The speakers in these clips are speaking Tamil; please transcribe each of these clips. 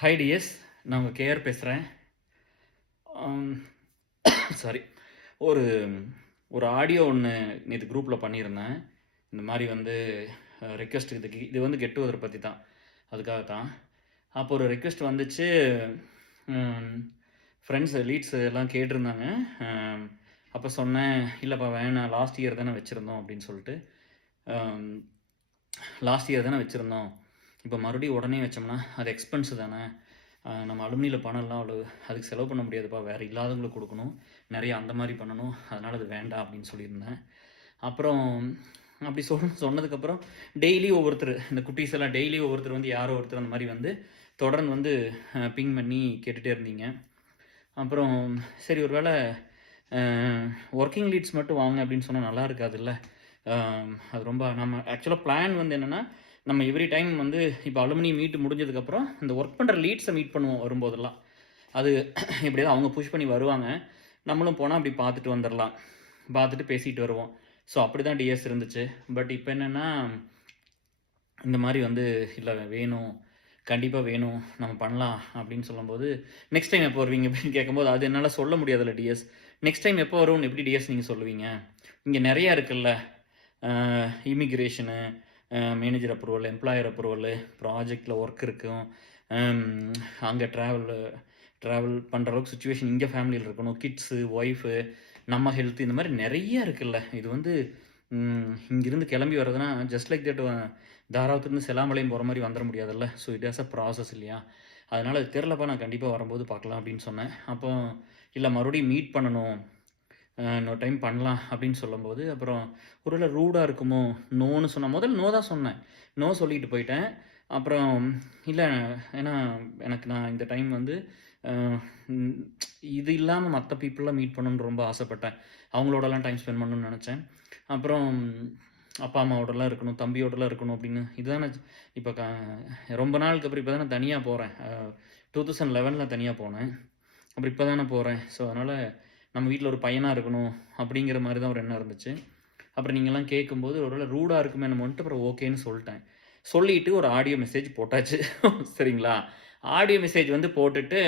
ஹாய் டிஎஸ், நான் உங்கள் கேஆர் பேசுகிறேன். சாரி. ஒரு ஒரு ஆடியோ ஒன்று நேற்று குரூப்பில் பண்ணியிருந்தேன். இந்த மாதிரி வந்து ரெக்வெஸ்ட் இது வந்து கெட் டுகெதர் பற்றி தான், அதுக்காக தான். அப்போ ஒரு ரெக்வெஸ்ட் வந்துச்சு. ஃப்ரெண்ட்ஸ் லீட்ஸ் எல்லாம் கேட்டிருந்தாங்க. அப்போ சொன்னேன், இல்லைப்பா வேணாம், லாஸ்ட் இயர் தானே வச்சுருந்தோம் அப்படின்னு சொல்லிட்டு. லாஸ்ட் இயர் தானே வச்சுருந்தோம், இப்போ மறுபடியும் உடனே வச்சோம்னா அது எக்ஸ்பென்ஸு தானே. நம்ம அலுமினியில் பணம்லாம் அவ்வளோ அதுக்கு செலவு பண்ண முடியாதுப்பா, வேறு இல்லாதவங்களுக்கு கொடுக்கணும், நிறைய அந்த மாதிரி பண்ணணும், அதனால் அது வேண்டாம் அப்படின்னு சொல்லியிருந்தேன். அப்புறம் அப்படி சொன்னதுக்கப்புறம் டெய்லி ஒவ்வொருத்தர், இந்த குட்டீஸ் எல்லாம் டெய்லி ஒவ்வொருத்தர் வந்து யாரோ ஒருத்தர் அந்த மாதிரி வந்து தொடர்ந்து வந்து பிங் பண்ணி கேட்டுகிட்டே இருந்தீங்க. அப்புறம் சரி, ஒரு வேளை ஒர்க்கிங் லீட்ஸ் மட்டும் வாங்க அப்படின்னு சொன்னால் நல்லா இருக்காதுல்ல. அது ரொம்ப நம்ம ஆக்சுவலாக பிளான் வந்து என்னென்னா, நம்ம எவ்ரி டைம் வந்து இப்போ அலுமினி மீட் முடிஞ்சதுக்கப்புறம் இந்த ஒர்க் பண்ணுற லீட்ஸை மீட் பண்ணுவோம் வரும்போதெல்லாம். அது எப்படியாவது அவங்க புஷ் பண்ணி வருவாங்க, நம்மளும் போனால் அப்படி பார்த்துட்டு வந்துடலாம், பார்த்துட்டு பேசிகிட்டு வருவோம். ஸோ அப்படி தான் டிஎஸ் இருந்துச்சு. பட் இப்போ என்னென்னா, இந்த மாதிரி வந்து இல்லை வேணும், கண்டிப்பாக வேணும், நம்ம பண்ணலாம் அப்படின்னு சொல்லும்போது, நெக்ஸ்ட் டைம் எப்போ வருவீங்க அப்படின்னு கேட்கும்போது அது என்னால் சொல்ல முடியாதுல்ல டிஎஸ். நெக்ஸ்ட் டைம் எப்போ வரும்னு எப்படி டிஎஸ் நீங்கள் சொல்லுவீங்க? இங்கே நிறையா இருக்குல்ல, இமிக்ரேஷனு, மேனேஜர் அப்ரூவல், எம்ப்ளாயர் அப்ரூவல், ப்ராஜெக்டில் ஒர்க் இருக்கும், அங்கே ட்ராவல் பண்ணுற அளவுக்கு சுச்சுவேஷன் இங்கே ஃபேமிலியில் இருக்கணும், கிட்ஸு, ஒய்ஃபு, நம்ம ஹெல்த், இந்த மாதிரி நிறைய இருக்குல்ல. இது வந்து இங்கேருந்து கிளம்பி வர்றதுன்னா ஜஸ்ட் லைக் தட் தாராவத்துலேருந்து செலாமலையும் போகிற மாதிரி வந்துட முடியாதுல்ல. So it has a process இல்லையா. அதனால் அது தெரிலப்பா, நான் கண்டிப்பாக வரும்போது பார்க்கலாம் அப்படின்னு சொன்னேன். அப்போ இல்லை மறுபடியும் மீட் பண்ணணும், இன்னொரு டைம் பண்ணலாம் அப்படின்னு சொல்லும்போது, அப்புறம் ஒருவேளை ரூடாக இருக்குமோ, நோன்னு சொன்னால் முதல்ல நோ தான் சொன்னேன், நோ சொல்லிட்டு போயிட்டேன். அப்புறம் இல்லை, ஏன்னா எனக்கு நான் இந்த டைம் வந்து இது இல்லாமல் மற்ற பீப்புளெலாம் மீட் பண்ணணுன்னு ரொம்ப ஆசைப்பட்டேன், அவங்களோடலாம் டைம் ஸ்பெண்ட் பண்ணணும்னு நினச்சேன். அப்புறம் அப்பா அம்மாவோடலாம் இருக்கணும், தம்பியோடலாம் இருக்கணும் அப்படின்னு. இதுதானே இப்போ ரொம்ப நாளுக்கு அப்புறம் இப்போ தானே தனியாக போகிறேன். 2011 தனியாக போனேன், அப்புறம் இப்போ தானே போகிறேன். ஸோ அதனால் நம்ம வீட்டில் ஒரு பையனாக இருக்கணும் அப்படிங்கிற மாதிரி தான் ஒரு எண்ணம் இருந்துச்சு. அப்புறம் நீங்கள்லாம் கேட்கும்போது ஒருவேளை ரூடாக இருக்குமே நம்மன்ட்டு அப்புறம் ஓகேன்னு சொல்லிட்டேன். சொல்லிவிட்டு ஒரு ஆடியோ மெசேஜ் போட்டாச்சு. சரிங்களா. ஆடியோ மெசேஜ் வந்து போட்டுட்டு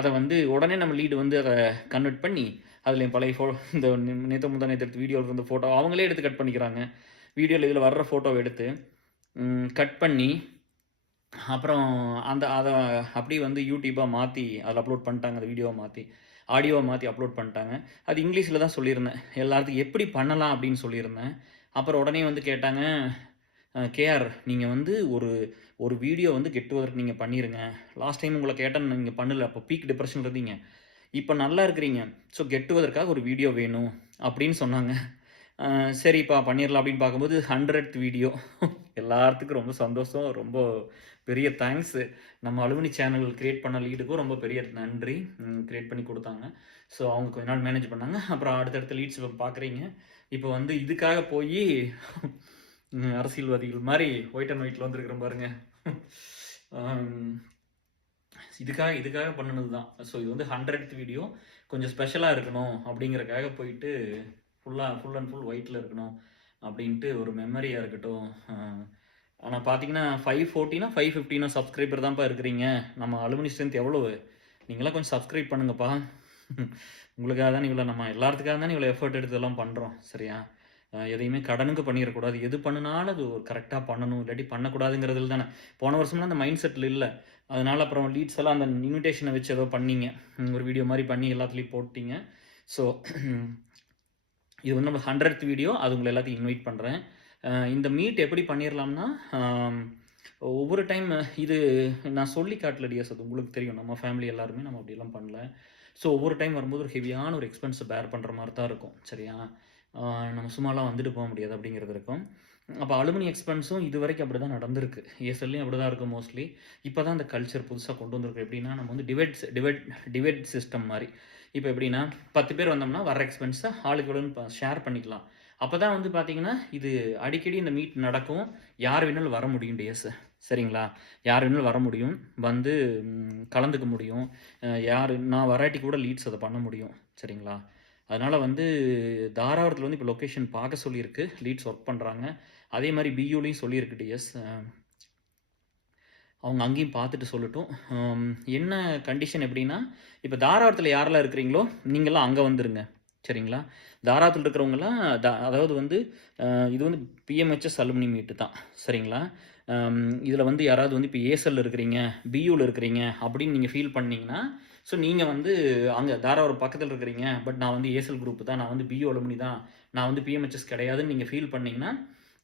அதை வந்து உடனே நம்ம லீடு வந்து அதை கன்வெர்ட் பண்ணி அதில் என் பழைய இந்த நேற்று முந்தா நேற்று எடுத்து வீடியோவில் இருந்த ஃபோட்டோ அவங்களே எடுத்து கட் பண்ணிக்கிறாங்க. வீடியோவில் இதில் வர்ற ஃபோட்டோவை எடுத்து கட் பண்ணி அப்புறம் அதை அப்படியே வந்து யூடியூப்பாக மாற்றி அதில் அப்லோட் பண்ணிட்டாங்க. அந்த வீடியோவை மாற்றி ஆடியோவை மாற்றி அப்லோட் பண்ணிட்டாங்க. அது இங்கிலீஷில் தான் சொல்லியிருந்தேன், எல்லாத்துக்கும் எப்படி பண்ணலாம் அப்படின்னு சொல்லியிருந்தேன். அப்புறம் உடனே வந்து கேட்டாங்க, கேஆர் நீங்கள் வந்து ஒரு வீடியோ வந்து கெட் டுகெதருக்கு நீங்கள் பண்ணிடுங்க. லாஸ்ட் டைம் உங்களை கேட்டால் நீங்கள் பண்ணல, அப்போ பீக் டிப்ரெஷன் இருந்தீங்க, இப்போ நல்லா இருக்கிறீங்க, ஸோ கெட் டுகெதருக்காக ஒரு வீடியோ வேணும் அப்படின்னு சொன்னாங்க. சரிப்பா பண்ணிடலாம் அப்படின்னு பார்க்கும்போது 100th வீடியோ. எல்லாத்துக்கும் ரொம்ப சந்தோஷம், ரொம்ப பெரிய தேங்க்ஸு. நம்ம அலுமினி சேனல் க்ரியேட் பண்ண லீடுக்கும் ரொம்ப பெரிய நன்றி. க்ரியேட் பண்ணி கொடுத்தாங்க. ஸோ அவங்க கொஞ்ச நாள் மேனேஜ் பண்ணாங்க. அப்புறம் அடுத்தடுத்த லீட்ஸ் இப்போ பார்க்குறீங்க. இப்போ வந்து இதுக்காக போய் அரசியல்வாதிகள் மாதிரி ஒயிட் அண்ட் ஒயிட்டில் வந்துருக்குற பாருங்க. இதுக்காக பண்ணினது தான். ஸோ இது வந்து 100th வீடியோ கொஞ்சம் ஸ்பெஷலாக இருக்கணும் அப்படிங்கிறக்காக போயிட்டு ஃபுல் அண்ட் ஃபுல் ஒயிட்டில் இருக்கணும் அப்படின்ட்டு ஒரு மெமரியாக இருக்கட்டும். ஆனால் பார்த்தீங்கன்னா 540 515 சப்ஸ்கிரைபர் தான்ப்பா இருக்கிறீங்க. நம்ம அலுமினி ஸ்ட்ரென்த் எவ்வளவு, நீங்களாம் கொஞ்சம் சப்ஸ்கிரைப் பண்ணுங்கப்பா. உங்களுக்காக தான் இவ்வளோ, நம்ம எல்லாத்துக்காக தான் இவ்வளோ எஃபர்ட் எடுத்ததெல்லாம் பண்ணுறோம். சரியா. எதையுமே கடனுக்கு பண்ணிடக்கூடாது, எது பண்ணினாலும் அது கரெக்டாக பண்ணணும், இல்லாட்டி பண்ணக்கூடாதுங்கிறதுல தானே. போன வருஷம்லாம் அந்த மைண்ட் செட்டில் இல்லை. அதனால் அப்புறம் லீட்ஸ் எல்லாம் அந்த இன்விடேஷனை வச்சு ஏதோ பண்ணிங்க, ஒரு வீடியோ மாதிரி பண்ணி எல்லாத்துலேயும் போட்டிங்க. ஸோ இது வந்து நம்ம 100th வீடியோ, அது உங்களை எல்லாத்தையும் இன்வைட் பண்ணுறேன். இந்த மீட் எப்படி பண்ணிடலாம்னா, ஒவ்வொரு டைம் இது நான் சொல்லி காட்டல டிஎஸ், அது உங்களுக்கு தெரியும், நம்ம ஃபேமிலி எல்லாருமே நம்ம அப்படியெல்லாம் பண்ணல. ஸோ ஒவ்வொரு டைம் வரும்போது ஒரு ஹெவியான ஒரு எக்ஸ்பென்ஸை பேர் பண்ணுற மாதிரி தான் இருக்கும். சரியா. நம்ம சும்மாலாம் வந்துட்டு போக முடியாது அப்படிங்கிறது இருக்கும். அப்போ அலுமினி எக்ஸ்பென்ஸும் இது வரைக்கும் அப்படி தான் நடந்திருக்கு, ஏஎஸ்எல்லையும் அப்படி தான் இருக்கும் மோஸ்ட்லி. இப்போ தான் அந்த கல்ச்சர் புதுசாக கொண்டு வந்திருக்கு. எப்படின்னா நம்ம வந்து டிவைட் சிஸ்டம் மாதிரி. இப்போ எப்படின்னா 10 பேர் வந்தோம்னா வர எக்ஸ்பென்ஸை ஆளுக்கு ஷேர் பண்ணிக்கலாம். அப்போ தான் வந்து பார்த்தீங்கன்னா இது அடிக்கடி இந்த மீட் நடக்கும், யார் வேணாலும் வர முடியும் டிஎஸ். சரிங்களா. யார் வேணாலும் வர முடியும், வந்து கலந்துக்க முடியும். நான் வராட்டி கூட லீட்ஸ் அதை பண்ண முடியும். சரிங்களா. அதனால் வந்து தாராவரத்தில் வந்து இப்போ லொக்கேஷன் பார்க்க சொல்லியிருக்கு, லீட்ஸ் ஒர்க் பண்ணுறாங்க. அதே மாதிரி பியூலையும் சொல்லியிருக்கு டிஎஸ். அவங்க அங்கேயும் பார்த்துட்டு சொல்லட்டும். என்ன கண்டிஷன் எப்படின்னா, இப்போ தாராபுரத்தில யாரெல்லாம் இருக்கிறீங்களோ, நீங்கலாம் அங்க வந்துருங்க. சரிங்களா? தாராபுரத்தில இருக்கிறவங்கலாம் அதாவது வந்து இது வந்து பிஎம்ஹெச்எஸ் அலுமினி மீட் தான். சரிங்களா? இதில வந்து யாராவது வந்து இப்போ ஏஎஸ்எல்ல இருக்கிறீங்க, பியூல இருக்கிறீங்க அப்படின்னு நீங்க ஃபீல் பண்ணீங்கன்னா, ஸோ நீங்க வந்து அங்க தாராபுரம் பக்கத்தில இருக்கிறீங்க. பட் நான் வந்து ஏஎஸ்எல் குரூப் தான். நான் வந்து பியூ அலுமினி தான். நான் வந்து பிஎம்ஹெச்எஸ் கிடையாதுன்னு நீங்க ஃபீல் பண்ணீங்கன்னா,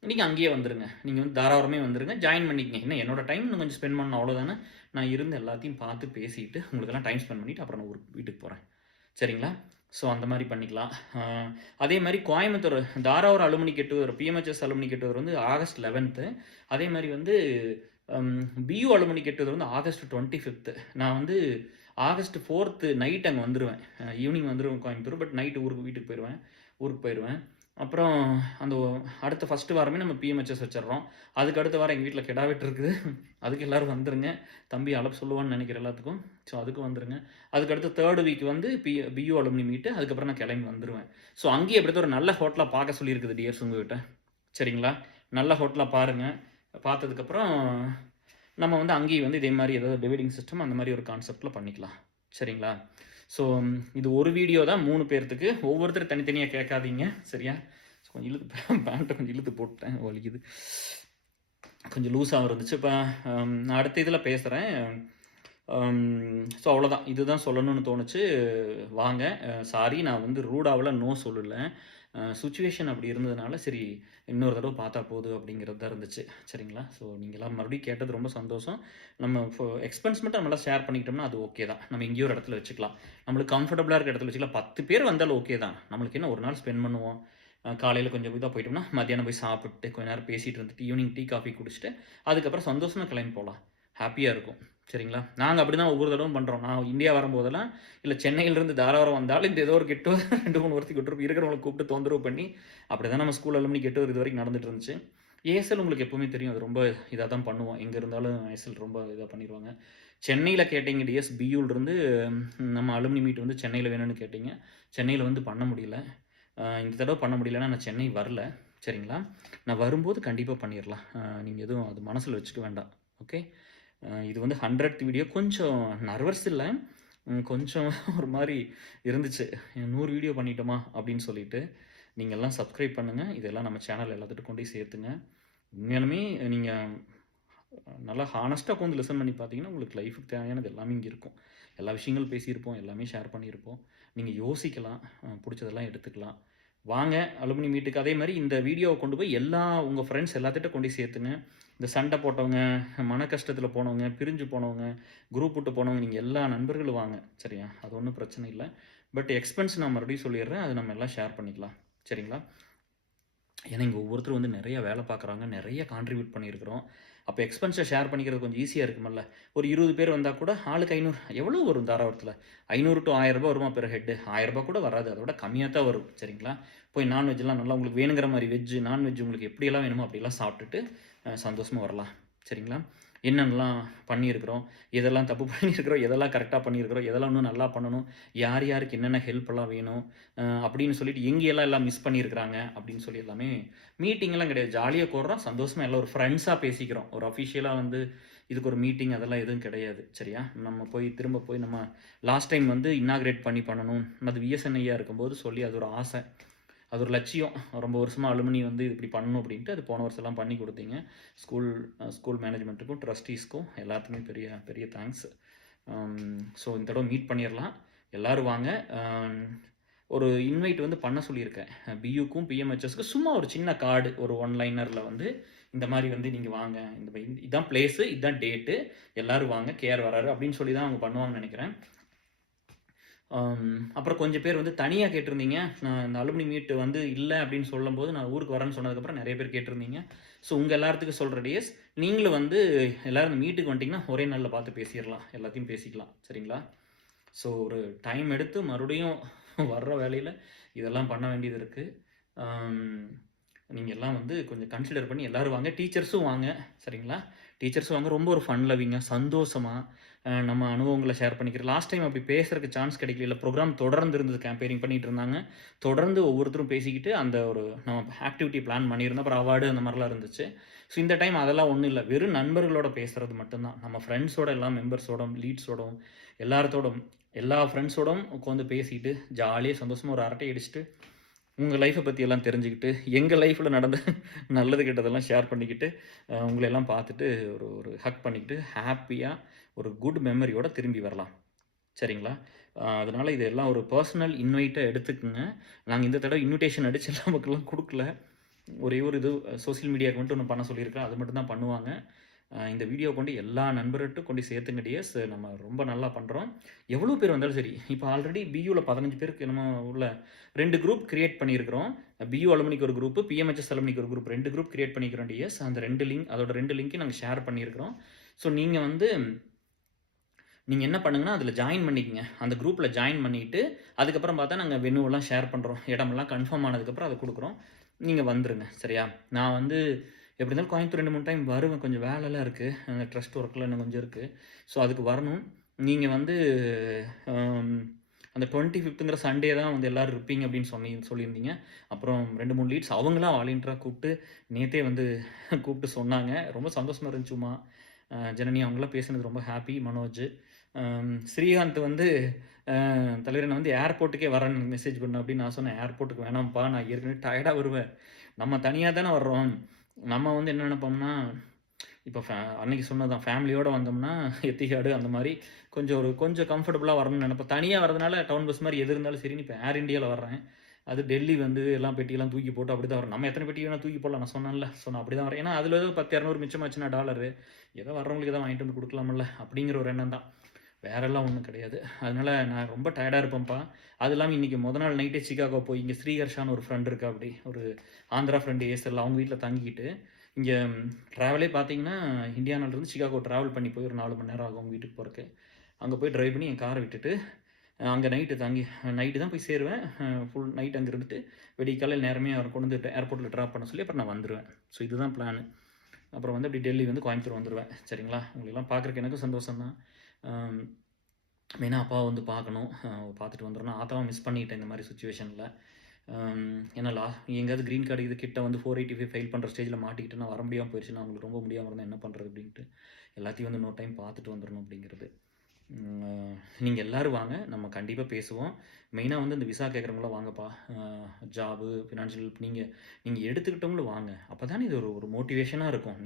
நீங்க அங்கேயே வந்துருங்க. நீங்க வந்து தாராபுரமே வந்துருங்க. ஜாயின் பண்ணிக்கங்க. என்ன என்னோட டைம் இன்னும் கொஞ்சம் ஸ்பெண்ட் பண்ணணும் அவ்வளோதானே. நான் இருந்து எல்லாத்தையும் பார்த்து பேசிட்டு, உங்களுக்கெல்லாம் டைம் ஸ்பெண்ட் பண்ணிட்டு, அப்புறம் நான் ஊருக்கு வீட்டுக்கு போறேன். சரிங்களா? ஸோ அந்த மாரி பண்ணிக்கலாம். அதே மாரி Coimbatore Dharapuram alumni get together PMHS alumni get together வந்து ஆகஸ்ட் 11த். அதே மாரி வந்து பியூ அலுமினி கெட் டுகெதர் வந்து ஆகஸ்ட் 25த். நான் வந்து ஆகஸ்ட் 4த் நைட் அங்க வந்துருவேன். ஈவினிங் வந்துருவேன் கோயம்புத்தூர். பட் நைட் வீட்டுக்கு போயிருவேன். ஊருக்கு போயிருவேன். அப்புறம் அந்த அடுத்த ஃபர்ஸ்ட் வாரமே நம்ம பிஎம்ஹெச்எஸ் வச்சிடுறோம். அதுக்கு அடுத்த வாரம் எங்கள் வீட்டில் கிடா வெட்டு இருக்குது. அதுக்கு எல்லாரும் வந்துருங்க. தம்பி அலப் சொல்லுவான்னு நினைக்கிறேன் எல்லாத்துக்கும். ஸோ அதுக்கு வந்துருங்க. அதுக்கு அடுத்து 3rd வீக் வந்து பியூ அலுமினி மீட்டு. அதுக்கப்புறம் நான் கிளம்பி வந்துருவேன். ஸோ அங்கேயே எப்படியாவது ஒரு நல்ல ஹோட்டலா பார்க்க சொல்லியிருக்குது டியர்ஸ் உங்ககிட்ட. சரிங்களா? நல்ல ஹோட்டலா பாருங்க. பார்த்ததுக்கப்புறம் நம்ம வந்து அங்கேயும் வந்து இதே மாதிரி ஏதாவது டிவைடிங் சிஸ்டம் அந்த மாதிரி ஒரு கான்செப்டில் பண்ணிக்கலாம். சரிங்களா? ஸோ இது ஒரு வீடியோ தான் 3 பேர்த்துக்கு. ஒவ்வொருத்தரும் தனித்தனியாக கேட்காதீங்க. சரியா? ஸோ கொஞ்சம் இழுத்து பேண்ட்டை கொஞ்சம் இழுத்து போட்டேன். வலிக்குது. கொஞ்சம் லூஸாக இருந்துச்சு. இப்போ நான் அடுத்த இதில் பேசுகிறேன். ஸோ அவ்வளோதான். இதுதான் சொல்லணும்னு தோணுச்சு. வாங்க. சாரி நான் வந்து ரூடாவில் நோ சொல்லலை. சுச்சுவேஷன் அப்படி இருந்ததுனால சரி இன்னொரு தடவை பார்த்தா போதும் அப்படிங்கிறது தான் இருந்துச்சு. சரிங்களா? ஸோ நீங்களாம் மறுபடியும் கேட்டது ரொம்ப சந்தோஷம். நம்ம எக்ஸ்பென்ஸ் மட்டும் நம்மளாம் ஷேர் பண்ணிக்கிட்டோம்னா அது ஓகே தான். நம்ம எங்கேயோ ஒரு இடத்துல வச்சுக்கலாம். நம்மளுக்கு கம்ஃபர்டபுளாக இருக்க இடத்துல வச்சுக்கலாம். 10 பேர் வந்தாலும் ஓகே தான். நம்மளுக்கு என்ன ஒரு நாள் ஸ்பெண்ட் பண்ணுவோம். காலையில் கொஞ்சம் இதாக போயிட்டோம்னா மத்தியானம் போய் சாப்பிட்டு கொஞ்ச நேரம் பேசிகிட்டு இருந்துட்டு ஈவினிங் டீ காஃபி குடிச்சிட்டு அதுக்கப்புறம் சந்தோஷமாக கிளம்பி போகலாம். ஹாப்பியாக இருக்கும். சரிங்களா? நாங்கள் அப்படி தான் ஒவ்வொரு தடவும் பண்ணுறோம். நான் இந்தியா வரும்போதெல்லாம் இல்லை சென்னையிலேருந்து தாராபுரம் வந்தாலும் இந்த ஏதோ ஒரு கெட்டு 2-3 வருஷத்துக்கு கெட்டு இருக்கிறவங்களை கூப்பிட்டு தொந்தரவு பண்ணி அப்படி தான் நம்ம ஸ்கூல் அலுமினி கெட்டு இது வரைக்கும் நடந்துட்டு இருந்துச்சு. ஏஎஸ்எல் உங்களுக்கு எப்பவுமே தெரியும். அது ரொம்ப இதாக தான் பண்ணுவோம். எங்கே இருந்தாலும் ஏஎஸ்எல் ரொம்ப இதாக பண்ணிடுவாங்க. சென்னையில் கேட்டீங்க டிஎஸ் பியூலேருந்து நம்ம அலுமினி மீட் வந்து சென்னையில் வேணும்னு கேட்டீங்க. சென்னையில் வந்து பண்ண முடியல. இந்த தடவை பண்ண முடியலன்னா நான் சென்னை வரல. சரிங்களா? நான் வரும்போது கண்டிப்பாக பண்ணிடலாம். நீங்கள் எதுவும் அது மனசில் வச்சுக்க வேண்டாம். ஓகே? இது வந்து 100th வீடியோ. கொஞ்சம் நர்வஸ் இல்லை. கொஞ்சம் ஒரு மாதிரி இருந்துச்சு. 100 வீடியோ பண்ணிட்டோமா அப்படின்னு சொல்லிட்டு. நீங்கள்லாம் சப்ஸ்கிரைப் பண்ணுங்கள். இதெல்லாம் நம்ம சேனல் எல்லாத்துட்டும் கொண்டு போய் சேர்த்துங்க. உண்மையாலுமே நீங்கள் நல்லா ஹானஸ்ட்டாக உட்காந்து லிசன் பண்ணி பார்த்தீங்கன்னா உங்களுக்கு லைஃபுக்கு தேவையானது எல்லாமே இங்கே இருக்கும். எல்லா விஷயங்களும் பேசியிருப்போம். எல்லாமே ஷேர் பண்ணியிருப்போம். நீங்கள் யோசிக்கலாம். பிடிச்சதெல்லாம் எடுத்துக்கலாம். வாங்க அலுமினி மீட்டுக்கு. அதே மாதிரி இந்த வீடியோவை கொண்டு போய் உங்கள் ஃப்ரெண்ட்ஸ் எல்லாத்திட்ட கொண்டு போய் சேர்த்துங்க. இந்த சண்டை போட்டவங்க, மன கஷ்டத்தில் போனவங்க, பிரிஞ்சு போனவங்க, குரூப் விட்டு போனவங்க, நீங்கள் எல்லா நண்பர்களும் வாங்க. சரியா? அது ஒன்றும் பிரச்சனை இல்லை. பட் எக்ஸ்பென்ஸ் நான் மறுபடியும் சொல்லிடுறேன். அது நம்ம எல்லாம் ஷேர் பண்ணிக்கலாம். சரிங்களா? ஏன்னா இங்கே ஒவ்வொருத்தரும் வந்து நிறைய வேலை பார்க்குறாங்க. நிறைய கான்ட்ரிபியூட் பண்ணியிருக்கிறோம். அப்போ எக்ஸ்பென்ஸை ஷேர் பண்ணிக்கிறது கொஞ்சம் ஈஸியாக இருக்குமல்ல. ஒரு 20 பேர் வந்தால் கூட ஆளுக்கு 500 எவ்வளோ வரும் தாராபுரத்தில்? 500 to 1000 ரூபா வருமா பெர் ஹெட்டு? 1000 ரூபா கூட வராது. அதோட கம்மியாக தான் வரும். சரிங்களா? போய் நான்வெஜ்லாம் நல்லா உங்களுக்கு வேணுங்கிற மாதிரி வெஜ்ஜு, நான்வெஜ் உங்களுக்கு எப்படியெல்லாம் வேணுமோ அப்படிலாம் சாப்பிட்டுட்டு சந்தோஷமாக வரலாம். சரிங்களா? என்னென்னலாம் பண்ணியிருக்கிறோம், எதெல்லாம் தப்பு பண்ணியிருக்கிறோம், எதெல்லாம் கரெக்டாக பண்ணியிருக்கிறோம், எதெல்லாம் இன்னும் நல்லா பண்ணணும், யார் யாருக்கு என்னென்ன ஹெல்ப்லாம் வேணும் அப்படின்னு சொல்லிட்டு எங்கெல்லாம் மிஸ் பண்ணியிருக்கிறாங்க அப்படின்னு சொல்லி எல்லாமே மீட்டிங்லாம் கிடையாது. ஜாலியாக கூடுறோம், சந்தோஷமாக எல்லாம் ஒரு ஃப்ரெண்ட்ஸாக பேசிக்கிறோம். ஒரு அஃபிஷியலாக வந்து இதுக்கு ஒரு மீட்டிங் அதெல்லாம் எதுவும் கிடையாது. சரியா? நம்ம திரும்ப போய் நம்ம லாஸ்ட் டைம் வந்து இன்னாகிரேட் பண்ணணும். அது விஎஸ்என் ஐயா இருக்கும்போது சொல்லி அது ஒரு ஆசை, அது ஒரு லட்சியம். ரொம்ப வருஷமாக அலுமினி வந்து இப்படி பண்ணணும் அப்படின்ட்டு அது போன வருஷம்லாம் பண்ணி கொடுத்தீங்க. ஸ்கூல் மேனேஜ்மெண்ட்டுக்கும் ட்ரஸ்டீஸ்க்கும் எல்லாத்துக்குமே பெரிய பெரிய தேங்க்ஸ். ஸோ இந்த தடவை மீட் பண்ணிடலாம். எல்லோரும் வாங்க. ஒரு இன்வைட் வந்து பண்ண சொல்லியிருக்கேன். பியூக்கும் பிஎம்ஹெச்எஸ்க்கு சும்மா ஒரு சின்ன கார்டு, ஒரு 1 லைனரில் வந்து இந்த மாதிரி வந்து நீங்கள் வாங்க, இதுதான் பிளேஸு, இதுதான் டேட்டு, எல்லோரும் வாங்க, கேஆர் வராரு அப்படின்னு சொல்லி தான் அவங்க பண்ணுவாங்கன்னு நினைக்கிறேன். அப்புறம் கொஞ்சம் பேர் வந்து தனியாக கேட்டிருந்தீங்க. நான் இந்த அலுமினி மீட் வந்து இல்லை அப்படின்னு சொல்லும்போது நான் ஊருக்கு வரேன்னு சொன்னதுக்கப்புறம் நிறைய பேர் கேட்டிருந்தீங்க. ஸோ உங்கள் எல்லாத்துக்கும் சொல்கிற டேஸ் நீங்களும் வந்து எல்லோரும் இந்த மீட்டுக்கு வந்துட்டிங்கன்னா ஒரே நாளில் பார்த்து பேசிடலாம். எல்லாத்தையும் பேசிக்கலாம். சரிங்களா? ஸோ ஒரு டைம் எடுத்து மறுபடியும் வர்ற வேலையில் இதெல்லாம் பண்ண வேண்டியது இருக்குது. நீங்கள் எல்லாம் வந்து கொஞ்சம் கன்சிடர் பண்ணி எல்லோரும் வாங்க. டீச்சர்ஸும் வாங்க. சரிங்களா? டீச்சர்ஸும் வாங்க. ரொம்ப ஒரு ஃபன் லவ்விங்காக சந்தோஷமாக நம்ம அனுபவங்களை ஷேர் பண்ணிக்கிறோம். லாஸ்ட் டைம் அப்படி பேசுறதுக்கு சான்ஸ் கிடைக்கல. ப்ரோக்ராம் தொடர்ந்து இருந்தது. கேம்பெயினிங் பண்ணிட்டு இருந்தாங்க. தொடர்ந்து ஒவ்வொருத்தரும் பேசிக்கிட்டு அந்த ஒரு நம்ம ஆக்டிவிட்டி பிளான் பண்ணியிருந்தோம். அப்புறம் அவார்டு அந்த மாதிரிலாம் இருந்துச்சு. ஸோ இந்த டைம் அதெல்லாம் ஒன்றும் இல்லை, வெறும் நண்பர்களோட பேசுகிறது மட்டும்தான். நம்ம ஃப்ரெண்ட்ஸோட எல்லா மெம்பர்ஸோடும் லீட்ஸோடும் எல்லாத்தோடும் எல்லா ஃப்ரெண்ட்ஸோடும் உட்காந்து பேசிட்டு ஜாலியாக சந்தோஷமாக ஒரு அரட்டை அடிச்சுட்டு உங்கள் லைஃப்பை பற்றி எல்லாம் தெரிஞ்சுக்கிட்டு எங்கள் லைஃப்பில் நடந்த நல்லது கெட்டதெல்லாம் ஷேர் பண்ணிக்கிட்டு உங்களெல்லாம் பார்த்துட்டு ஒரு ஒரு ஹக் பண்ணிக்கிட்டு ஹாப்பியாக ஒரு குட் மெமரியோட திரும்பி வரலாம். சரிங்களா? அதனால் இது எல்லாம் ஒரு பர்சனல் இன்வைட்டை எடுத்துக்குங்க. நாங்கள் இந்த தடவை இன்விடேஷன் அடித்து எல்லா மக்களும் கொடுக்கல. ஒரே ஒரு இது சோசியல் மீடியாவுக்கு மட்டும் ஒன்று பண்ண சொல்லியிருக்கேன். அது மட்டும் தான் பண்ணுவாங்க. இந்த வீடியோ கொண்டு எல்லா நண்பர்கிட்டும் கொண்டு சேர்த்துங்க டிஎஸ். நம்ம ரொம்ப நல்லா பண்ணுறோம். எவ்வளோ பேர் வந்தாலும் சரி. இப்போ ஆல்ரெடி பியூவில் 15 பேருக்கு நம்ம உள்ள 2 குரூப் கிரியேட் பண்ணியிருக்கிறோம். பியூ அலுமினிக்கு ஒரு குரூப், பிஎம்ஹெச்எஸ் அலுமினிக்கு ஒரு குரூப், 2 குரூப் கிரியேட் பண்ணிக்கிறோம் டிஎஸ். அந்த 2 லிங்க், அதோட 2 லிங்க்கையும் நாங்கள் ஷேர் பண்ணியிருக்கிறோம். ஸோ நீங்கள் என்ன பண்ணுங்கன்னா அதில் ஜாயின் பண்ணிக்கங்க. அந்த குரூப்பில் ஜாயின் பண்ணிவிட்டு அதுக்கப்புறம் பார்த்தா நாங்கள் வென்யூவெல்லாம் ஷேர் பண்ணுறோம். இடமெல்லாம் கன்ஃபார்ம் ஆனதுக்கப்புறம் அதை கொடுக்குறோம். நீங்கள் வந்துருங்க. சரியா? நான் எப்படி இருந்தாலும் கோயம்புத்தூர் 2-3 டைம் வருவேன். கொஞ்சம் வேலைலாம் இருக்குது, அந்த ட்ரஸ்ட் ஒர்க்கில் இன்னும் கொஞ்சம் இருக்குது. ஸோ அதுக்கு வரணும். நீங்கள் அந்த 25ங்கிற சண்டே தான் எல்லோரும் இருப்பீங்க அப்படின்னு சொல்லியிருந்தீங்க. அப்புறம் 2-3 லீட்ஸ் அவங்களாம் வாலண்டியராக கூப்பிட்டு நேற்றே கூப்பிட்டு சொன்னாங்க. ரொம்ப சந்தோஷமாக இருந்துச்சுமா. ஜனனி அவங்களாம் பேசுனது ரொம்ப ஹாப்பி. மனோஜ், ஸ்ரீகாந்த் தலைவரை ஏர்போர்ட்டுக்கே வரேன்னு மெசேஜ் பண்ண அப்படின்னு நான் சொன்னேன். ஏர்போர்ட்டுக்கு வேணாம்ப்பா, நான் ஏற்கனவே டயர்டாக வருவேன். நம்ம தனியாக தானே வர்றோம். நம்ம என்ன நினைப்போம்னா, இப்போ அன்னைக்கு சொன்னதான் ஃபேமிலியோடு வந்தோம்னா எத்திஹாடு அந்த மாதிரி கொஞ்சம் கம்ஃபர்டபுளாக வரணும்னு நினைப்போம். தனியாக வரதுனால டவுன் பஸ் மாதிரி எது இருந்தாலும் சரின்னு இப்போ ஏர் இண்டியாவில் வர்றேன். அது டெல்லி எல்லாம் பெட்டியெல்லாம் தூக்கி போட்டு அப்படி தான் வரும். நம்ம எத்தனை பெட்டி வேணால் தூக்கி போடலாம், நான் சொன்னேன்ல. ஸோ நான் அப்படி தான் வரேன். ஏன்னா அதில் ஏதோ 10-200 மிச்சமாச்சுன்னா டாலரு ஏதோ வர்றவங்களுக்கு எதாவது வாங்கிட்டு கொடுக்கலாமில்ல அப்படிங்கிற ஒரு எண்ணம் தான், வேறெல்லாம் ஒன்றும் கிடையாது. அதனால் நான் ரொம்ப டயர்டாக இருப்பேன்ப்பா. அது இல்லாமல் இன்றைக்கி நாள் நைட்டே சிகாகோ போய் இங்கே ஸ்ரீஹர்ஷான்னு ஒரு ஃப்ரெண்ட் இருக்கா, அப்படி ஒரு ஆந்திரா ஃப்ரெண்டு ஏசல், அவங்க வீட்டில் தங்கிட்டு இங்கே ட்ராவலே பார்த்தீங்கன்னா இந்தியாவிலேருந்து சிகாகோ ட்ராவல் பண்ணி போய் ஒரு 4 மணி நேரம் ஆகும் அவங்க வீட்டுக்கு போகிறக்கு. அங்கே போய் ட்ரைவ் பண்ணி என் காரை விட்டுட்டு அங்கே நைட்டு தான் போய் சேருவேன். ஃபுல் நைட் அங்கே இருந்துட்டு காலையில் நேரமே அவர் கொண்டு வந்து ஏர்போர்ட்டில் ட்ராப் பண்ண சொல்லி அப்புறம் நான் வந்துடுவேன். ஸோ இதுதான் பிளான். அப்புறம் அப்படி டெல்லி கோயம்புத்தூர் வந்துடுவேன். சரிங்களா? உங்களெல்லாம் பார்க்குறக்கு எனக்கும் சந்தோஷம் தான். மெயினாக அப்பாவை பார்க்கணும். பார்த்துட்டு வந்துடணும். ஆத்தாவை மிஸ் பண்ணிட்டேன் இந்த மாதிரி சுச்சுவேஷனில். ஏன்னா எங்கேயாவது க்ரீன் கார்டு இது கிட்ட 485 ஃபைல் பண்ணுற ஸ்டேஜில் மாட்டிக்கிட்டு நான் வர முடியாமல் போயிடுச்சுன்னா அவங்களுக்கு ரொம்ப முடியாமல் இருந்தால் என்ன பண்ணுறது அப்படின்ட்டு எல்லாத்தையும் இன்னொரு டைம் பார்த்துட்டு வந்துடணும் அப்படிங்கிறது. நீங்கள் எல்லோரும் வாங்க, நம்ம கண்டிப்பாக பேசுவோம். மெயினாக இந்த விசா கேட்குறவங்களாம் வாங்கப்பா. ஜாபு, ஃபினான்ஷியல் ஹெல்ப் நீங்கள் எடுத்துக்கிட்டவங்களும் வாங்க. அப்போ தானே இது ஒரு மோட்டிவேஷனாக இருக்கும்.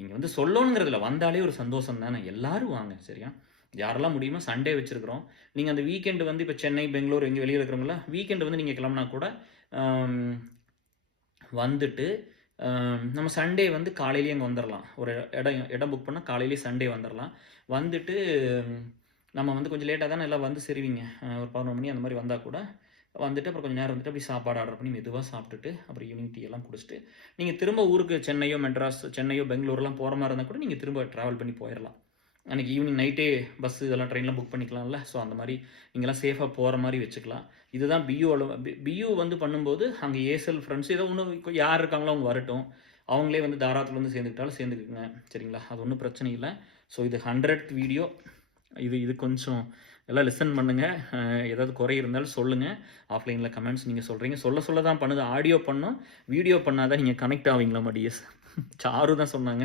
நீங்கள் சொல்லணுங்கிறதுல வந்தாலே ஒரு சந்தோஷம் தானே. எல்லோரும் வாங்க. சரியா? யாரெல்லாம் முடியுமோ சண்டே வச்சுருக்கிறோம். நீங்கள் அந்த வீக்கெண்டு இப்போ சென்னை, பெங்களூர் எங்கே வெளியில் இருக்கிறவங்கள வீக்கெண்டு நீங்கள் கிளம்புனா கூட வந்துட்டு நம்ம சண்டே காலையிலேயே அங்கே வந்துடலாம். ஒரு இடம் புக் பண்ணால் காலையிலேயே சண்டே வந்துடலாம். வந்துட்டு நம்ம கொஞ்சம் லேட்டாக தானே எல்லாம் சேருவீங்க. ஒரு 11 மணி அந்த மாதிரி வந்தால் கூட வந்துட்டு அப்புறம் கொஞ்சம் நேரம் வந்துட்டு அப்படி சாப்பாடு ஆர்டர் பண்ணி மெதுவாக சாப்பிட்டுட்டு அப்புறம் ஈவினிங் டீ எல்லாம் குடிச்சிட்டு நீங்கள் திரும்ப ஊருக்கு சென்னையோ மெட்ராஸ், சென்னையோ பெங்களூர்லாம் போகிற மாதிரி இருந்தால் கூட நீங்கள் திரும்ப ட்ராவல் பண்ணி போயிடலாம். அன்றைக்கி ஈவினிங் நைட்டே பஸ்ஸு இதெல்லாம் ட்ரெயின்லாம் புக் பண்ணிக்கலாம்ல. ஸோ அந்த மாதிரி நீங்களாம் சேஃபாக போகிற மாதிரி வச்சுக்கலாம். இதுதான் பியூ பண்ணும்போது அங்கே ஏசல் ஃப்ரெண்ட்ஸ் ஏதோ ஒன்று யார் இருக்காங்களோ அவங்க வரட்டும். அவங்களே தாராளத்தில் சேர்ந்துக்கிட்டாலும் சேர்ந்துக்குங்க. சரிங்களா? அது ஒன்றும் பிரச்சனை இல்லை. ஸோ இது 100th வீடியோ. இது கொஞ்சம் எல்லாம் லிசன் பண்ணுங்கள். ஏதாவது குறை இருந்தாலும் சொல்லுங்கள். ஆஃப்லைனில் கமெண்ட்ஸ் நீங்கள் சொல்ல தான் பண்ணுது. ஆடியோ பண்ணோம், வீடியோ பண்ணாதான் நீங்கள் கனெக்ட் ஆவீங்களா டிஎஸ்? சாரு தான் சொன்னாங்க.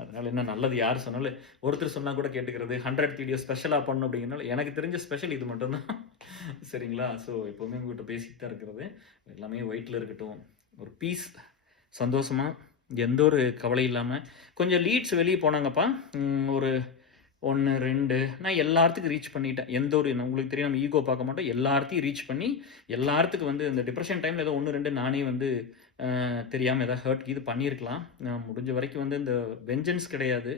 அதனால் என்ன நல்லது யார் சொன்னாலும் ஒருத்தர் சொன்னால் கூட கேட்டுக்கிறது. 100th வீடியோ ஸ்பெஷலாக பண்ணணும் அப்படிங்கிறனால எனக்கு தெரிஞ்ச ஸ்பெஷல் இது மட்டும்தான். சரிங்களா? ஸோ எப்போவுமே உங்கள்கிட்ட பேசிட்டு தான் இருக்கிறது. எல்லாமே ஒயிட்டில் இருக்கட்டும். ஒரு பீஸ், சந்தோஷமாக, எந்த ஒரு கவலை இல்லாமல். கொஞ்சம் லீட்ஸ் வெளியே போனாங்கப்பா. ஒரு 1, 2 நான் எல்லாத்துக்கும் ரீச் பண்ணிட்டேன். எந்த ஒரு உங்களுக்கு தெரியும், நம்ம ஈகோ பார்க்க மாட்டோம். எல்லாத்தையும் ரீச் பண்ணி எல்லாத்துக்கும் இந்த டிப்ரெஷன் டைமில் ஏதோ 1, 2 நானே தெரியாமல் எதாவது ஹர்ட் இது பண்ணியிருக்கலாம். முடிஞ்ச வரைக்கும் இந்த வெஞ்சன்ஸ் கிடையாது,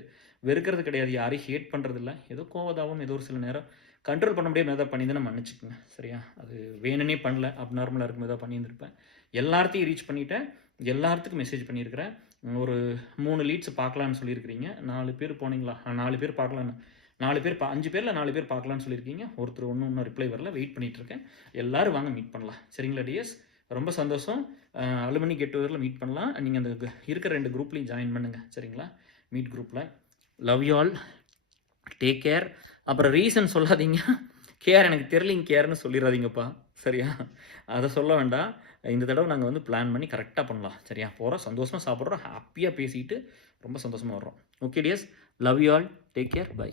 வெறுக்கிறது கிடையாது, யாரையும் ஹேட் பண்ணுறதில்ல. ஏதோ கோவதாகவும் ஏதோ ஒரு சில நேரம் கண்ட்ரோல் பண்ண முடியாமல் எதாவது பண்ணி தான் மன்னிச்சுக்கோங்க. சரியா? அது வேணுன்னே பண்ணல, அப்நார்மலாக இருக்கும் ஏதாவது பண்ணியிருந்திருப்பேன். எல்லாத்தையும் ரீச் பண்ணிவிட்டேன். எல்லாத்துக்கும் மெசேஜ் பண்ணியிருக்கிறேன். ஒரு 3 லீட்ஸ் பார்க்கலான்னு சொல்லியிருக்கிறீங்க. 4 பேர் போனீங்களா? 4 பேர் பார்க்கலான்னு 4 பேர் 5 பேரில் 4 பேர் பார்க்கலான்னு சொல்லியிருக்கீங்க. ஒருத்தர் இன்னும் ரிப்ளை வரல, வெயிட் பண்ணிகிட்ருக்கேன். எல்லோரும் வாங்க, மீட் பண்ணலாம். சரிங்களா டிஎஸ்? ரொம்ப சந்தோஷம். அலுமினி கெட் டுகெதரில் மீட் பண்ணலாம். நீங்கள் அந்த இருக்கிற 2 குரூப்லேயும் ஜாயின் பண்ணுங்கள். சரிங்களா? மீட் குரூப்பில். Love you all, take care. அப்புறம் ரீசன் சொல்லாதீங்க. கேர் எனக்கு தெரியலிங்க கேர்னு சொல்லிடாதீங்கப்பா. சரியா? அதை சொல்ல வேண்டாம். இந்த தடவை நாங்கள் வந்து பிளான் பண்ணி கரெக்டாக பண்ணலாம். சரியா? போகிறோம், சந்தோஷமாக சாப்பிட்றோம், ஹாப்பியாக பேசிட்டு ரொம்ப சந்தோஷமாக வர்றோம். Okay dears, love you all, take care, by.